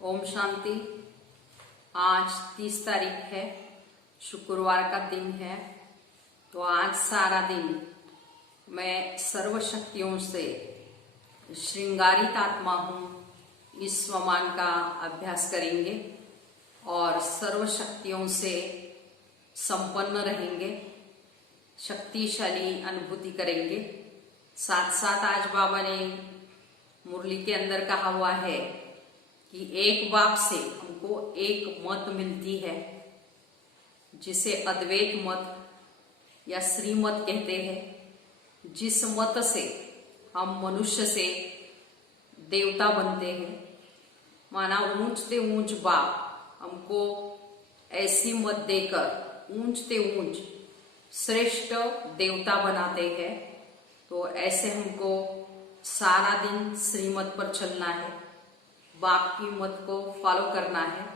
ओम शांति। आज 30 तारीख है, शुक्रवार का दिन है। तो आज सारा दिन मैं सर्व शक्तियों से श्रृंगारित आत्मा हूँ, इस स्वमान का अभ्यास करेंगे और सर्व शक्तियों से संपन्न रहेंगे, शक्तिशाली अनुभूति करेंगे। साथ साथ आज बाबा ने मुरली के अंदर कहा हुआ है कि एक बाप से हमको एक मत मिलती है, जिसे अद्वैत मत या श्रीमत कहते हैं। जिस मत से हम मनुष्य से देवता बनते हैं, माना ऊंचते ऊंच बाप हमको ऐसी मत देकर ऊंचते ऊंच श्रेष्ठ देवता बनाते हैं। तो ऐसे हमको सारा दिन श्रीमत पर चलना है, बाप की मत को फॉलो करना है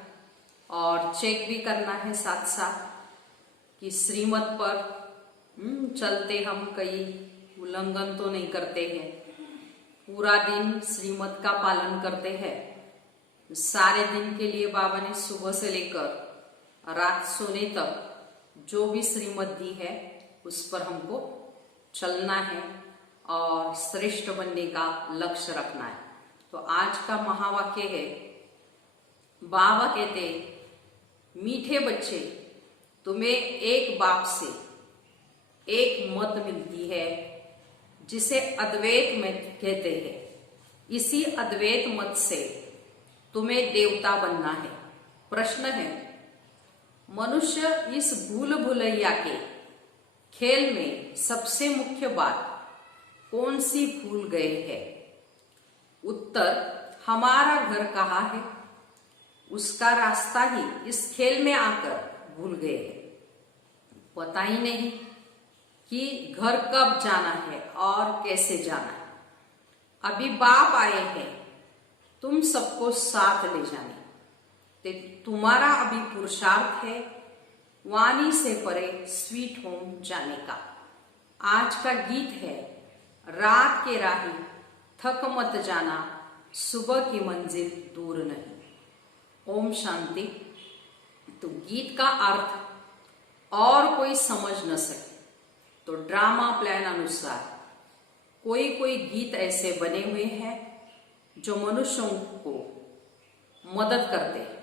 और चेक भी करना है साथ साथ कि श्रीमत पर चलते हम कई उल्लंघन तो नहीं करते हैं। पूरा दिन श्रीमत का पालन करते हैं। सारे दिन के लिए बाबा ने सुबह से लेकर रात सोने तक जो भी श्रीमत दी है उस पर हमको चलना है और श्रेष्ठ बनने का लक्ष्य रखना है। तो आज का महावाक्य है, बाबा कहते, मीठे बच्चे, तुम्हें एक बाप से एक मत मिलती है, जिसे अद्वैत मत कहते हैं। इसी अद्वैत मत से तुम्हें देवता बनना है। प्रश्न है, मनुष्य इस भूल भुलैया के खेल में सबसे मुख्य बात कौन सी भूल गए हैं? उत्तर, हमारा घर कहाँ है उसका रास्ता ही इस खेल में आकर भूल गए हैं। पता ही नहीं कि घर कब जाना है और कैसे जाना है। अभी बाप आए हैं तुम सबको साथ ले जाने, ते तुम्हारा अभी पुरुषार्थ है वाणी से परे स्वीट होम जाने का। आज का गीत है, रात के राही थक मत जाना, सुबह की मंजिल दूर नहीं। ओम शांति। तो गीत का अर्थ और कोई समझ न सके तो ड्रामा प्लान अनुसार कोई गीत ऐसे बने हुए हैं जो मनुष्यों को मदद करते हैं।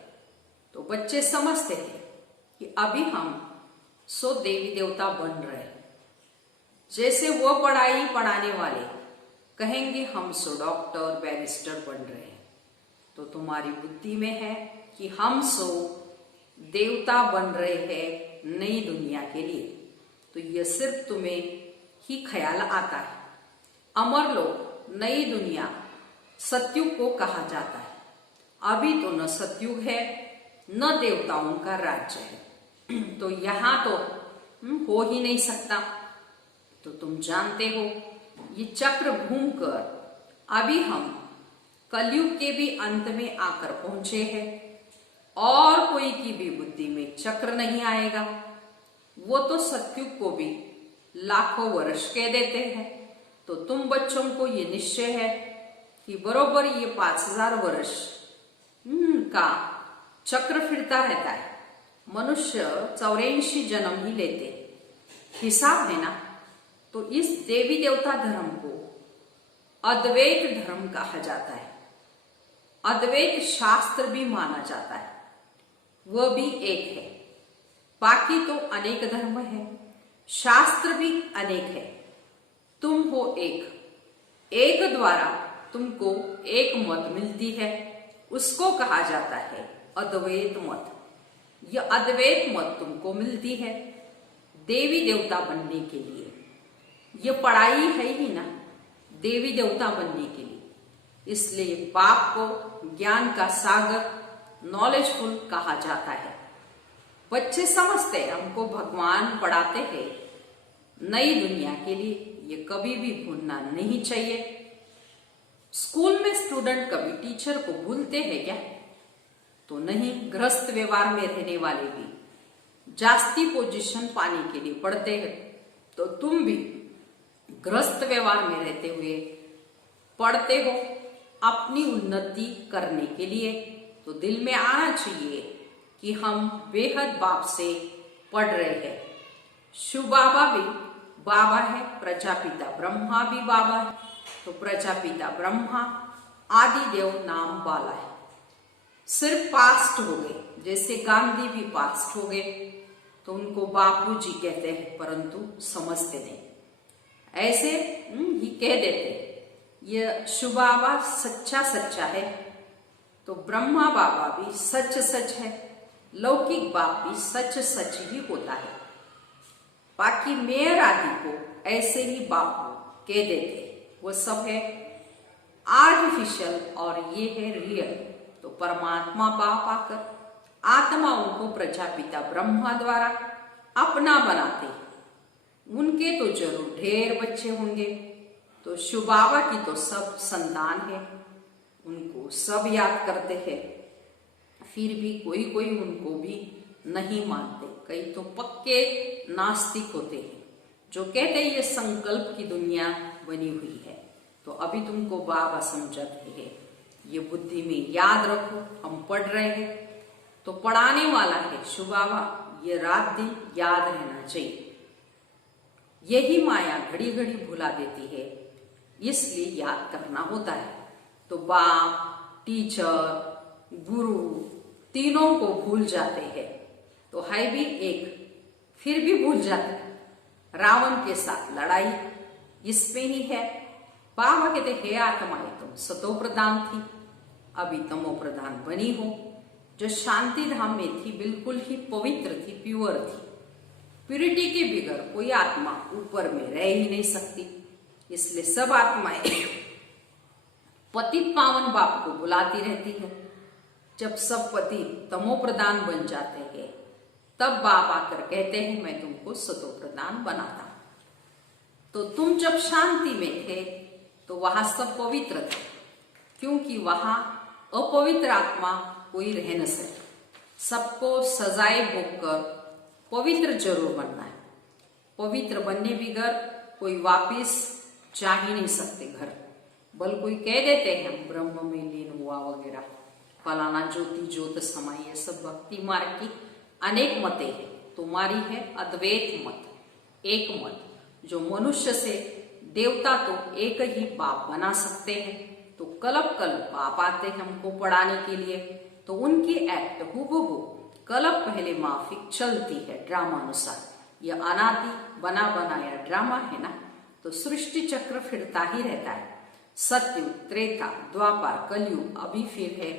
तो बच्चे समझते हैं कि अभी हम सो देवी देवता बन रहे हैं। जैसे वो पढ़ाई पढ़ाने वाले कहेंगे हम सो डॉक्टर बैरिस्टर बन रहे हैं, तो तुम्हारी बुद्धि में है कि हम सो देवता बन रहे हैं नई दुनिया के लिए। तो यह सिर्फ तुम्हें ही ख्याल आता है। अमर लोग, नई दुनिया सतयुग को कहा जाता है। अभी तो न सतयुग है न देवताओं का राज्य है, तो यहां तो हो ही नहीं सकता। तो तुम जानते हो ये चक्र घूमकर अभी हम कलयुग के भी अंत में आकर पहुंचे हैं और कोई की भी बुद्धि में चक्र नहीं आएगा। वो तो सतयुग को भी लाखों वर्ष कह देते हैं। तो तुम बच्चों को ये निश्चय है कि बरोबर ये 5000 वर्ष का चक्र फिरता रहता है। मनुष्य 84 जन्म ही लेते, हिसाब है ना। तो इस देवी देवता धर्म को अद्वैत धर्म कहा जाता है। अद्वैत शास्त्र भी माना जाता है, वह भी एक है। बाकी तो अनेक धर्म है, शास्त्र भी अनेक है। तुम हो एक द्वारा तुमको एक मत मिलती है, उसको कहा जाता है अद्वैत मत। यह अद्वैत मत तुमको मिलती है देवी देवता बनने के लिए। ये पढ़ाई है ही ना देवी देवता बनने के लिए। इसलिए बाप को ज्ञान का सागर, नॉलेजफुल कहा जाता है। बच्चे समझते हैं हमको भगवान पढ़ाते हैं नई दुनिया के लिए। ये कभी भी भूलना नहीं चाहिए। स्कूल में स्टूडेंट कभी टीचर को भूलते हैं क्या? तो नहीं। गृहस्थ व्यवहार में रहने वाले भी जास्ती पोजीशन पाने के लिए पढ़ते हैं। तो तुम भी गृहस्थ व्यवहार में रहते हुए पढ़ते हो अपनी उन्नति करने के लिए। तो दिल में आना चाहिए कि हम बेहद बाप से पढ़ रहे हैं। शिव बाबा भी बाबा है, प्रजापिता ब्रह्मा भी बाबा है। तो प्रजापिता ब्रह्मा आदिदेव नाम वाला है। सिर्फ पास्ट हो गए, जैसे गांधी भी पास्ट हो गए तो उनको बापू जी कहते हैं, परंतु समझते नहीं, ऐसे ही कह देते। ये शिव बाबा सच्चा सच्चा है तो ब्रह्मा बाबा भी सच सच है, लौकिक बाप भी सच सच ही होता है। बाकी मेयर आदि को ऐसे ही बापू कह देते, वो सब है आर्टिफिशियल और ये है रियल। तो परमात्मा बाप आकर आत्माओं को प्रजापिता ब्रह्मा द्वारा अपना बनाते हैं। उनके तो जरूर ढेर बच्चे होंगे, तो शिव बाबा की तो सब संतान है, उनको सब याद करते हैं। फिर भी कोई कोई उनको भी नहीं मानते, कई तो पक्के नास्तिक होते हैं जो कहते हैं ये संकल्प की दुनिया बनी हुई है। तो अभी तुमको बाबा समझाते हैं, ये बुद्धि में याद रखो, हम पढ़ रहे हैं तो पढ़ाने वाला है शिव बाबा, ये रात दिन याद रहना चाहिए। यही माया घड़ी घड़ी भुला देती है, इसलिए याद करना होता है। तो बाप, टीचर, गुरु तीनों को भूल जाते हैं, तो है भी एक, फिर भी भूल जाते हैं। रावण के साथ लड़ाई इसमें ही है। बाबा कहते हे आत्माएं, तुम सतो प्रधान थी, अभी तमो प्रधान बनी हो। जो शांति धाम में थी बिल्कुल ही पवित्र थी, प्योर थी। प्यूरिटी के बगैर कोई आत्मा ऊपर में रह ही नहीं सकती। इसलिए सब आत्माएं पतित पावन बाप को बुलाती रहती है। जब सब पति तमो प्रधान बन जाते हैं तब बाप आकर कहते हैं मैं तुमको सतो प्रधान बनाता। तो तुम जब शांति में थे तो वहां सब पवित्र थे, क्योंकि वहां अपवित्र आत्मा कोई रह न सके। सबको सजाए भोगकर पवित्र जरूर बनना है। पवित्र बनने बगैर कोई वापिस जा ही नहीं सकते घर। बल कोई कह देते हैं हम ब्रह्म में लीन हुआ वगैरह, फलाना ज्योति ज्योत समाई, ये सब भक्ति मार्ग की अनेक मतें हैं। तुम्हारी है अद्वैत मत, एक मत। जो मनुष्य से देवता तो एक ही बाप बना सकते हैं। तो कल्प कल्प बाप आते हैं हमको पढ़ाने के लिए, तो उनकी एक्ट हूबहू कल्प पहले माफिक चलती है ड्रामा अनुसार। यह अनादि बना बनाया ड्रामा है ना, तो सृष्टि चक्र फिरता ही रहता है। सतयुग, त्रेता, द्वापर, कलयुग, अभी फिर है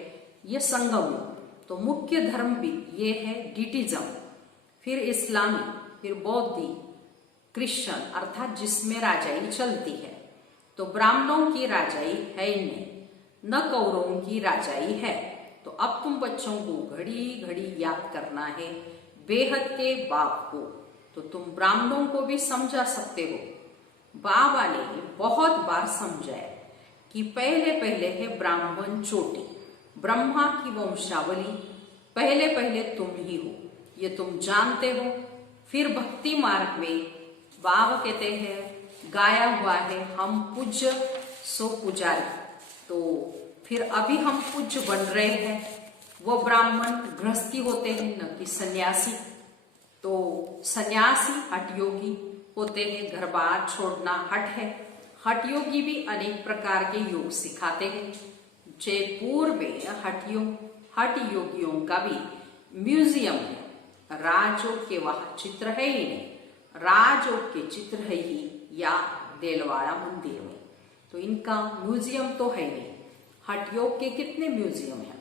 ये संगम युग। तो मुख्य धर्म भी ये है डिटिज्म, फिर इस्लामी, फिर बौद्धी, क्रिश्चियन, अर्थात जिसमें राजाई चलती है। तो ब्राह्मणों की राजाई है ही नहीं, न कौरवों की राजाई है। तो अब तुम बच्चों को घड़ी घड़ी याद करना है बेहद के बाप को। तो तुम ब्राह्मणों को भी समझा सकते हो। बाबा ने बहुत बार समझाया कि पहले पहले है ब्राह्मण चोटी, ब्रह्मा की वंशावली पहले पहले तुम ही हो, ये तुम जानते हो। फिर भक्ति मार्ग में बाबा कहते हैं गाया हुआ है हम पूज्य सो पुजारी। तो फिर अभी हम पूज्य बन रहे हैं। वो ब्राह्मण गृहस्थी होते हैं न कि सन्यासी। तो सन्यासी हठ योगी होते हैं, घर बार छोड़ना हठ है। हठ योगी भी अनेक प्रकार के योग सिखाते हैं। जयपुर में हठ योगियों का भी म्यूजियम है। राजयोग के वहां चित्र है ही नहीं, राजयोग के चित्र है ही या देलवाड़ा मंदिर में। तो इनका म्यूजियम तो है नहीं। हठ योग के कितने म्यूजियम हैं,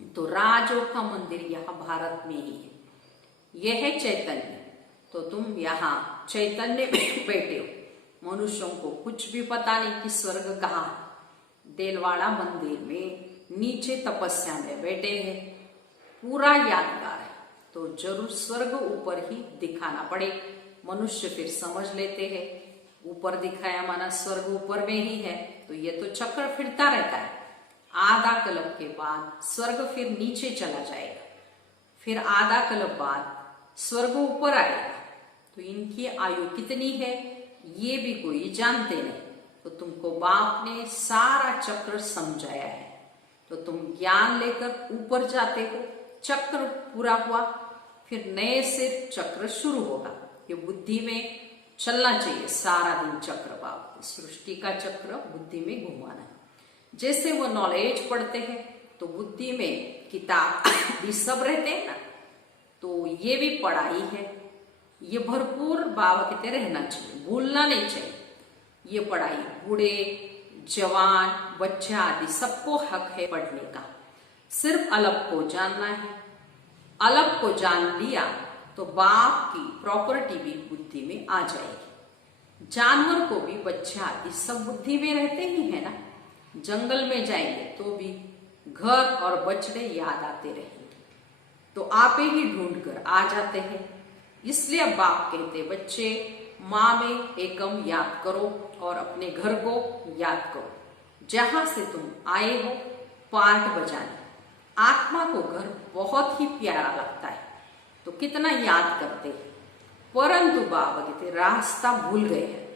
तो राजयोग का मंदिर यहाँ भारत में ही है। यह है चैतन्य। तो तुम यहाँ चैतन्य में बैठे हो, मनुष्यों को कुछ भी पता नहीं कि स्वर्ग कहाँ है। देलवाड़ा मंदिर में नीचे तपस्या में बैठे हैं, पूरा यादगार है। तो जरूर स्वर्ग ऊपर ही दिखाना पड़े। मनुष्य फिर समझ लेते हैं ऊपर दिखाया माना स्वर्ग ऊपर में ही है। तो ये तो चक्र फिरता रहता है। आधा कल्प के बाद स्वर्ग फिर नीचे चला जाएगा, फिर आधा कल्प बाद स्वर्ग ऊपर आएगा। तो इनकी आयु कितनी है ये भी कोई जानते नहीं। तो तुमको बाप ने सारा चक्र समझाया है। तो तुम ज्ञान लेकर ऊपर जाते हो, चक्र पूरा हुआ, फिर नए से चक्र शुरू होगा। ये बुद्धि में चलना चाहिए सारा दिन चक्र बाबा, सृष्टि का चक्र बुद्धि में घुमाना है। जैसे वो नॉलेज पढ़ते हैं तो बुद्धि में किताब भी सब रहते हैं ना, तो ये भी पढ़ाई है, ये भरपूर बाबा कहते रहना चाहिए, भूलना नहीं चाहिए। ये पढ़ाई बूढ़े जवान बच्चे आदि सबको हक है पढ़ने का। सिर्फ अलग को जानना है, अलग को जान लिया तो बाप की प्रॉपर्टी भी बुद्धि में आ जाएगी। जानवर को भी बच्चे आदि सब बुद्धि में रहते ही है ना। जंगल में जाएंगे तो भी घर और बछड़े याद आते रहेंगे, तो आप ही ढूंढ कर आ जाते हैं। इसलिए अब बाप कहते बच्चे माँ में एकम याद करो और अपने घर को याद करो, जहां से तुम आए हो पार्ट बजाने। आत्मा को घर बहुत ही प्यारा लगता है तो कितना याद करते हैं, परंतु बाबा कहते रास्ता भूल गए हैं।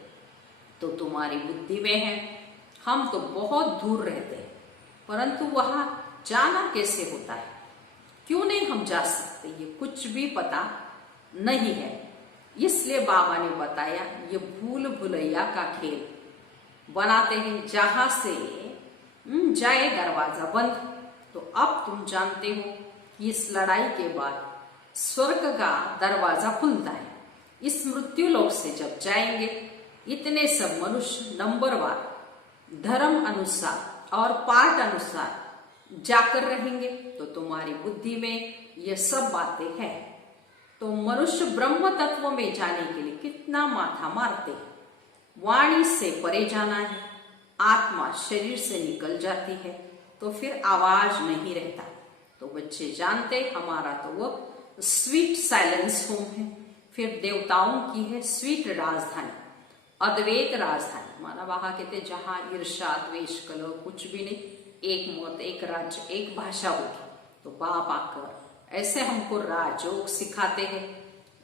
तो तुम्हारी बुद्धि में है, हम तो बहुत दूर रहते हैं, परंतु वहां जाना कैसे होता है, क्यों नहीं हम जा सकते, ये कुछ भी पता नहीं है। इसलिए बाबा ने बताया ये भूल भुलैया का खेल बनाते हैं, जहां से जाए दरवाजा बंद। तो अब तुम जानते हो कि इस लड़ाई के बाद स्वर्ग का दरवाजा खुलता है। इस मृत्यु लोक से जब जाएंगे इतने सब मनुष्य नंबरवार धर्म अनुसार और पाठ अनुसार जाकर रहेंगे, तो तुम्हारी बुद्धि में ये सब बातें हैं। तो मनुष्य ब्रह्म तत्व में जाने के लिए कितना माथा मारते हैं। वाणी से परे जाना है, आत्मा शरीर से निकल जाती है तो फिर आवाज नहीं रहता। तो बच्चे जानते हमारा तो वो स्वीट साइलेंस होम है, फिर देवताओं की है स्वीट राजधानी, अद्वैत राजधानी। माना वहां कहते जहां ईर्ष्या द्वेष कलह कुछ भी नहीं, एक मत एक राज्य एक भाषा होगी। तो बाप आकर ऐसे हमको राजयोग सिखाते हैं,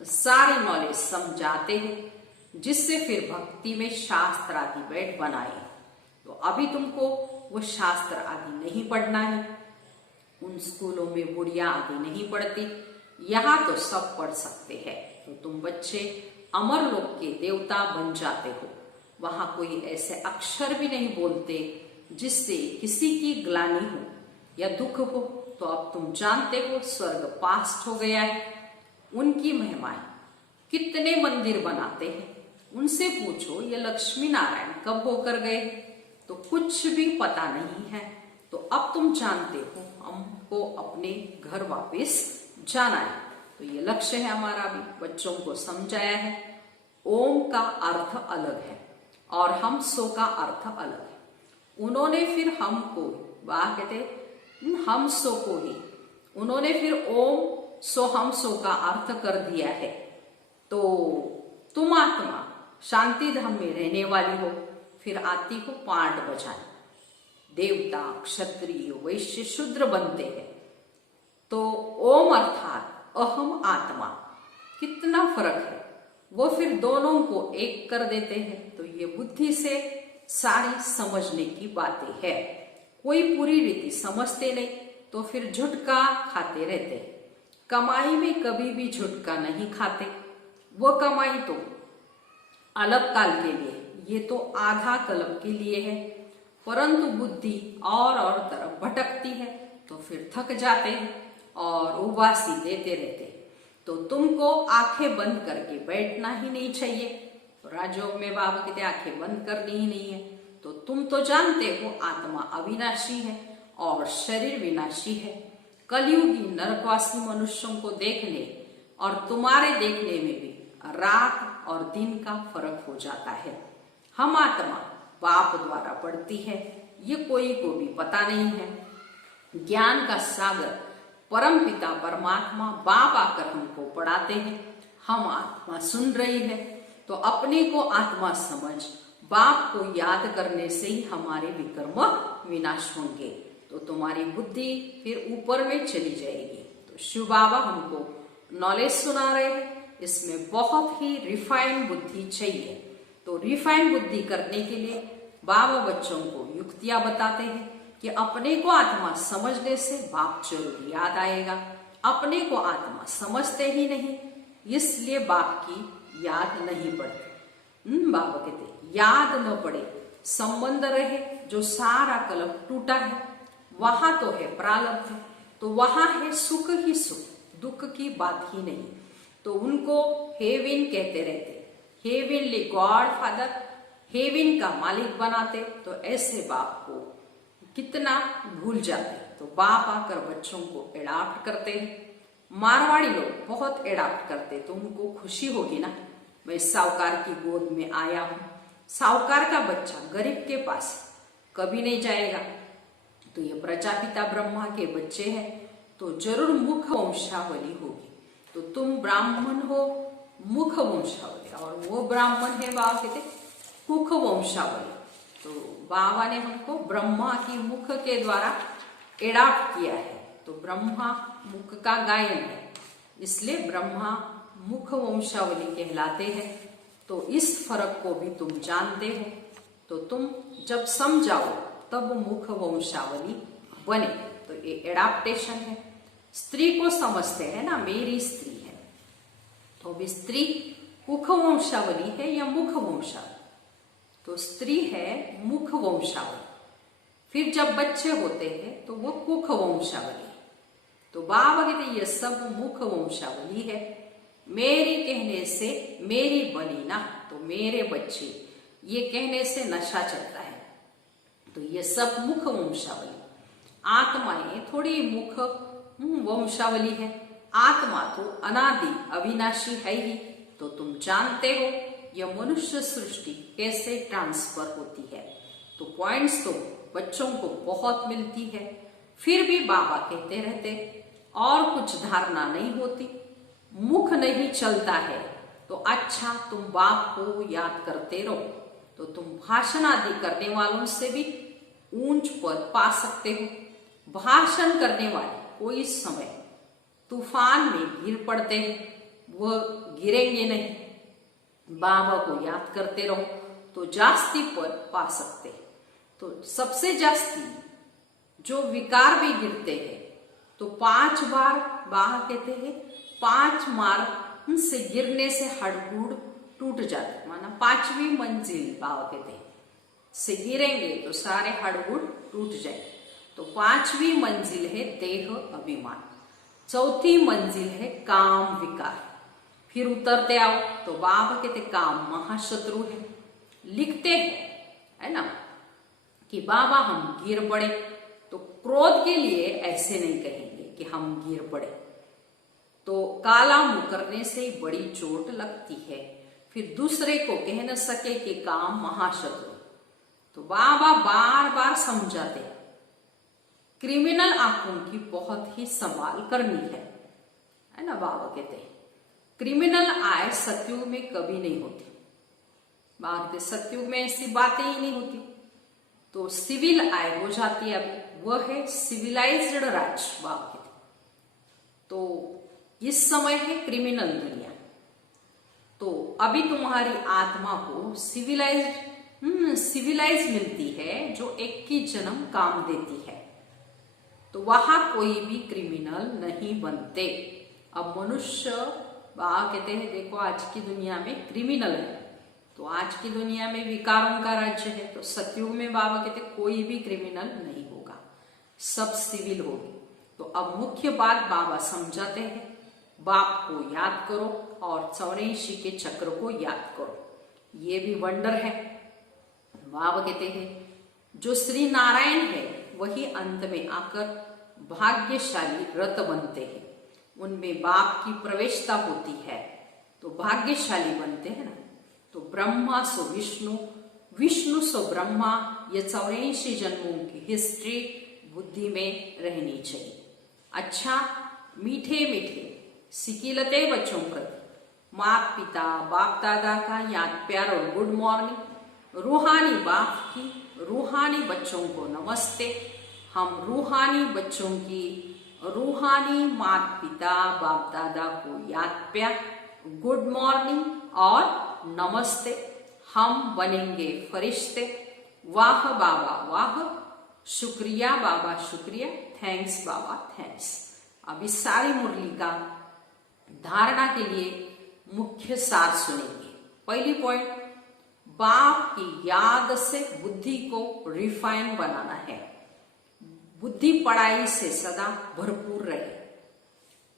सारी नॉलेज समझाते हैं, जिससे फिर भक्ति में शास्त्र आदि बैठ बनाए। तो अभी तुमको वो शास्त्र आदि नहीं पढ़ना है, उन स्कूलों में बुढ़िया आदि नहीं पढ़ती, यहाँ तो सब पढ़ सकते हैं। तो तुम बच्चे अमर लोक के देवता बन जाते हो। वहां कोई ऐसे अक्षर भी नहीं बोलते जिससे किसी की ग्लानि हो या दुख हो। तो अब तुम जानते हो स्वर्ग पास्ट हो गया है। उनकी महिमाएं, कितने मंदिर बनाते हैं, उनसे पूछो ये लक्ष्मी नारायण कब होकर गए, तो कुछ भी पता नहीं है। तो अब तुम जानते हो हमको अपने घर वापस जाना है। तो ये लक्ष्य है हमारा भी, बच्चों को समझाया है। ओम का अर्थ अलग है और हम सो का अर्थ अलग है। उन्होंने फिर हमको वाह कहते हम सो को ही उन्होंने फिर ओम सो हम सो का अर्थ कर दिया है। तो तुम आत्मा शांति धाम में रहने वाली हो, फिर आती हो पाठ बजाने। देवता क्षत्रिय वैश्य शूद्र बनते हैं। तो ओम अर्थात अहम आत्मा, कितना फर्क है, वो फिर दोनों को एक कर देते हैं। तो ये बुद्धि से सारी समझने की बातें है। कोई पूरी रीति समझते नहीं तो फिर झुटका खाते रहते। कमाई में कभी भी झुटका नहीं खाते। वो कमाई तो अलग काल के लिए, ये तो आधा कल्प के लिए है, परंतु बुद्धि और तरफ भटकती है तो फिर थक जाते हैं और उबासी देते रहते हैं। तो तुमको आंखें बंद करके बैठना ही नहीं चाहिए। तो राजयोग में बाबा कहते आंखें बंद करनी ही नहीं है। तो तुम तो जानते हो आत्मा अविनाशी है और शरीर विनाशी है। कलयुगी नरकवासी मनुष्यों को देखने और तुम्हारे देखने में भी रात और दिन का फर्क हो जाता है। हम आत्मा बाप द्वारा पढ़ती है, ये कोई को भी पता नहीं है। ज्ञान का सागर परम पिता परमात्मा बाप आकर हमको पढ़ाते हैं। हम आत्मा सुन रही है, तो अपने को आत्मा समझ बाप को याद करने से ही हमारे विकर्म विनाश होंगे। तो तुम्हारी बुद्धि फिर ऊपर में चली जाएगी। तो शिव बाबा हमको नॉलेज सुना रहे हैं, इसमें बहुत ही रिफाइन बुद्धि चाहिए। तो रिफाइन बुद्धि करने के लिए बाबा बच्चों को युक्तियां बताते हैं कि कि अपने को आत्मा समझने से बाप जरूर याद आएगा। अपने को आत्मा समझते ही नहीं, इसलिए बाप की याद नहीं पड़ती। बाबा कहते याद न पड़े, संबंध रहे, जो सारा कलम टूटा है वहां तो है प्रारब्ध, तो वहां है सुख ही सुख, दुख की बात ही नहीं। तो उनको हेविन कहते रहते, हेविनली गॉड फादर, हेविन का मालिक बनाते। तो ऐसे बाप को कितना भूल जाते। तो बाप आकर बच्चों को एडाप्ट करते हैं। मारवाड़ी लोग बहुत एडाप्ट करते, तो उनको खुशी होगी ना, मैं साहूकार की गोद में आया हूं। साहूकार का बच्चा गरीब के पास कभी नहीं जाएगा। तो ये प्रजापिता ब्रह्मा के बच्चे हैं, तो जरूर मुख वंशावली होगी। तो तुम ब्राह्मण हो मुख वंशावली, और वो ब्राह्मण है बाबा कहते कुख वंशावली। तो बाबा ने हमको ब्रह्मा की मुख के द्वारा एडाप्ट किया है। तो ब्रह्मा मुख का गायन है, इसलिए ब्रह्मा मुख वंशावली कहलाते हैं। तो इस फर्क को भी तुम जानते हो, तो तुम जब समझाओ तब मुख वंशावली बने। तो ये एडाप्टेशन है। स्त्री को समझते हैं ना, मेरी स्त्री है, तो भी स्त्री कुख वंशावली है या मुख वंशावली? तो स्त्री है मुख वंशावली, फिर जब बच्चे होते हैं तो वो कुख वंशावली। तो बाबा कहते ये सब मुख वंशावली है। मेरी कहने से मेरी बनी ना, तो मेरे बच्चे, ये कहने से नशा चलता है। तो ये सब मुख वंशावली। आत्माएं थोड़ी मुख वंशावली है, आत्मा तो अनादि अविनाशी है ही। तो तुम जानते हो यह मनुष्य सृष्टि कैसे ट्रांसफर होती है। तो पॉइंट्स तो बच्चों को बहुत मिलती है, फिर भी बाबा कहते रहते और कुछ धारणा नहीं होती, मुख नहीं चलता है। तो अच्छा तुम बाप को याद करते रहो, तो तुम भाषण आदि करने वालों से भी ऊंच पद पा सकते हो। भाषण करने वाले कोई समय तूफान में गिर पड़ते हैं, वह गिरेंगे नहीं। बाबा को याद करते रहो तो जास्ती पद पा सकते। तो सबसे जास्ती जो विकार भी गिरते हैं, तो 5 बार बाबा कहते हैं 5 मार से गिरने से हड्ड टूट जाते, माना 5वीं मंजिल बाबा कहते हैं से गिरेंगे तो सारे हड्ड टूट जाए। तो 5वीं मंजिल है देह अभिमान, 4थी मंजिल है काम विकार। फिर उतरते आओ तो बाबा कहते काम महाशत्रु है। लिखते हैं है ना कि बाबा हम गिर पड़े, तो क्रोध के लिए ऐसे नहीं कहेंगे कि हम गिर पड़े। तो काला मुंह करने से बड़ी चोट लगती है, फिर दूसरे को कह न सके कि काम महाशत्रु। तो बाबा बार बार समझाते क्रिमिनल आंखों की बहुत ही संभाल करनी है ना। बाबा कहते हैं क्रिमिनल आय सतयुग में कभी नहीं होती। बाबा कहते सतयुग में ऐसी बातें ही नहीं होती। तो सिविल आय हो जाती है, अभी वह है सिविलाइज्ड राज बाबा कहते। तो इस समय है क्रिमिनल दुनिया। तो अभी तुम्हारी आत्मा को सिविलाइज मिलती है, जो 21 जन्म काम देती है। तो वहां कोई भी क्रिमिनल नहीं बनते। अब मनुष्य बाबा कहते हैं देखो आज की दुनिया में क्रिमिनल है, तो आज की दुनिया में विकारों का राज्य है। तो सतयुग में बाबा कहते कोई भी क्रिमिनल नहीं होगा, सब सिविल होगी। तो अब मुख्य बात बाबा समझाते हैं, बाप को याद करो और 84 के चक्र को याद करो। ये भी वंडर है। बाबा कहते हैं जो श्री नारायण है वही अंत में आकर भाग्यशाली रत बनते हैं, उनमें बाप की प्रवेशता होती है, तो भाग्यशाली बनते हैं ना। तो ब्रह्मा सो विष्णु, विष्णु सो ब्रह्मा, ये 84 जन्मों की हिस्ट्री बुद्धि में रहनी चाहिए। अच्छा मीठे मीठे सिकिलते बच्चों प्रति माता पिता बाप दादा का याद प्यार और गुड मॉर्निंग। रूहानी बाप की रूहानी बच्चों को नमस्ते। हम रूहानी बच्चों की रूहानी माता पिता बाप दादा को याद प्यार गुड मॉर्निंग और नमस्ते। हम बनेंगे फरिश्ते। वाह बाबा वाह, शुक्रिया बाबा शुक्रिया, थैंक्स बाबा थैंक्स। अब इस सारी मुरली का धारणा के लिए मुख्य सार सुनेंगे। पहली पॉइंट, बाप की याद से बुद्धि को रिफाइन बनाना है। बुद्धि पढ़ाई से सदा भरपूर रहे।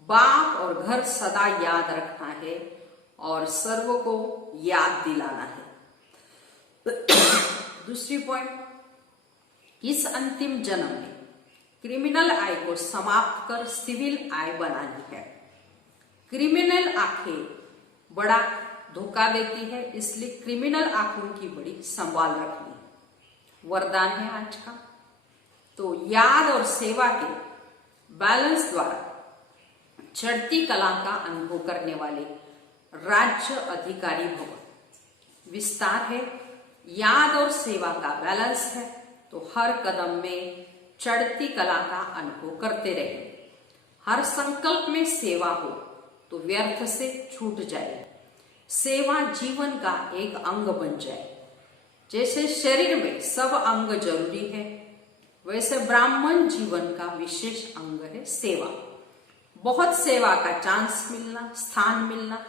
बाप और घर सदा याद रखना है और सर्व को याद दिलाना है। दूसरी पॉइंट, इस अंतिम जन्म में क्रिमिनल आय को समाप्त कर सिविल आय बनानी है। क्रिमिनल आंखें बड़ा धोखा देती है, इसलिए क्रिमिनल आंखों की बड़ी संभाल रखनी वरदान है आज का। तो याद और सेवा के बैलेंस द्वारा चढ़ती कला का अनुभव करने वाले राज्य अधिकारी भव। विस्तार है, याद और सेवा का बैलेंस है तो हर कदम में चढ़ती कला का अनुभव करते रहे। हर संकल्प में सेवा हो तो व्यर्थ से छूट जाए। सेवा जीवन का एक अंग बन जाए। जैसे शरीर में सब अंग जरूरी है, वैसे ब्राह्मण जीवन का विशेष अंग है सेवा। बहुत सेवा का चांस मिलना, स्थान मिलना,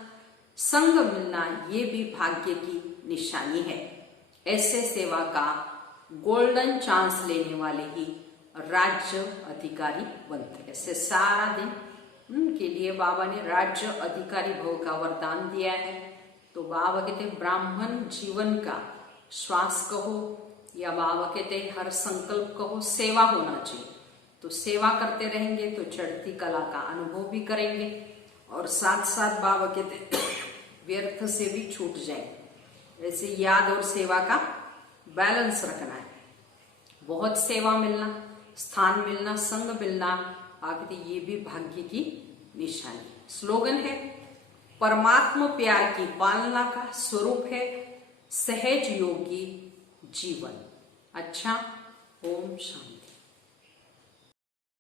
संग मिलना, ये भी भाग्य की निशानी है। ऐसे सेवा का गोल्डन चांस लेने वाले ही राज्य अधिकारी बनते हैं। ऐसे सारा दिन उनके लिए बाबा ने राज्य अधिकारी भव का वरदान दिया है। तो बाबा कहते ब्राह्मण जीवन का श्वास कहो या बाबा कहते हर संकल्प कहो सेवा होना चाहिए। तो सेवा करते रहेंगे तो चढ़ती कला का अनुभव भी करेंगे और साथ साथ बाबा कहते व्यर्थ से भी छूट जाएंगे। ऐसे याद और सेवा का बैलेंस रखना है। बहुत सेवा मिलना, स्थान मिलना, संग मिलना, आगे ये भी भाग्य की निशानी। स्लोगन है, परमात्मा प्यार की पालना का स्वरूप है सहज योगी जीवन। अच्छा, ओम शांति।